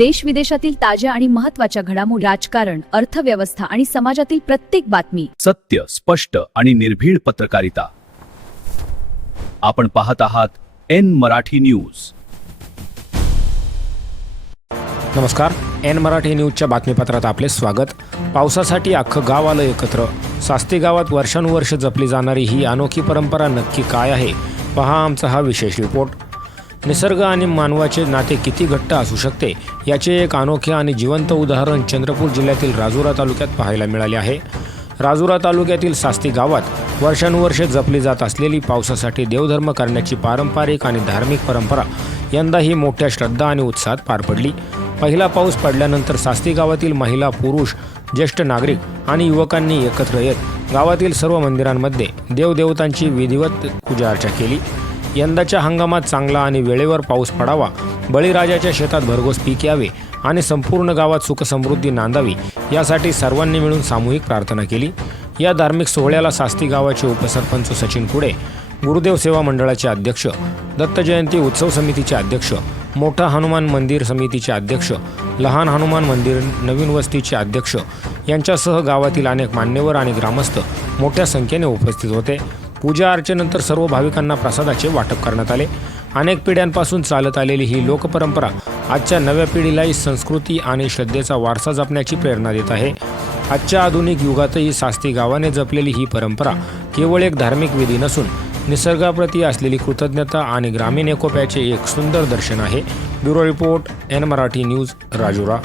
देश विदेशातील ताज्या आणि महत्त्वाच्या घडामोडी, राजकारण, अर्थव्यवस्था आणि समाजातील प्रत्येक बातमी. सत्य, स्पष्ट आणि निर्भीड पत्रकारिता. आपण पाहत आहात एन मराठी न्यूज. नमस्कार. एन मराठी न्यूजच्या बातमीपत्रात आपले स्वागत. पावसासाठी अख्खं गाव आलं एकत्र. सास्ती गावात वर्षानुवर्ष जपली जाणारी ही अनोखी परंपरा नक्की काय आहे, पहा आमचा हा विशेष रिपोर्ट. निसर्ग आणि मानवाचे नाते किती घट्ट असू शकते याचे एक अनोखे आणि जिवंत उदाहरण चंद्रपूर जिल्ह्यातील राजुरा तालुक्यात पाहायला मिळाले आहे. राजुरा तालुक्यातील सास्ती गावात वर्षानुवर्षे जपली जात असलेली पावसासाठी देवधर्म करण्याची पारंपरिक आणि धार्मिक परंपरा यंदाही मोठ्या श्रद्धा आणि उत्साहात पार पडली. पहिला पाऊस पडल्यानंतर सास्ती गावातील महिला, पुरुष, ज्येष्ठ नागरिक आणि युवकांनी एकत्र येत गावातील सर्व मंदिरांमध्ये देवदेवतांची विधिवत पूजाअर्चा केली. यंदाच्या हंगामात चांगला आणि वेळेवर पाऊस पडावा, बळीराजाच्या शेतात भरघोस पीक यावे आणि संपूर्ण गावात सुखसमृद्धी नांदावी यासाठी सर्वांनी मिळून सामूहिक प्रार्थना केली. या धार्मिक सोहळ्याला सास्ती गावाचे उपसरपंच सचिन कुडे, गुरुदेव सेवा मंडळाचे अध्यक्ष, दत्त जयंती उत्सव समितीचे अध्यक्ष, मोठा हनुमान मंदिर समितीचे अध्यक्ष, लहान हनुमान मंदिर नवीन वस्तीचे अध्यक्ष यांच्यासह गावातील अनेक मान्यवर आणि ग्रामस्थ मोठ्या संख्येने उपस्थित होते. पूजा अर्चेनंतर सर्व भाविकांना प्रसादाचे वाटप करण्यात आले. अनेक पिढ्यांपासून चालत आलेली ही लोकपरंपरा आजच्या नव्या पिढीलाही संस्कृती आणि श्रद्धेचा वारसा जपण्याची प्रेरणा देत आहे. आजच्या आधुनिक युगातही सास्ती गावाने जपलेली ही परंपरा केवळ एक धार्मिक विधी नसून निसर्गाप्रती असलेली कृतज्ञता आणि ग्रामीण एकोप्याचे एक सुंदर दर्शन आहे. Bureau report, N Marathi news, Rajura.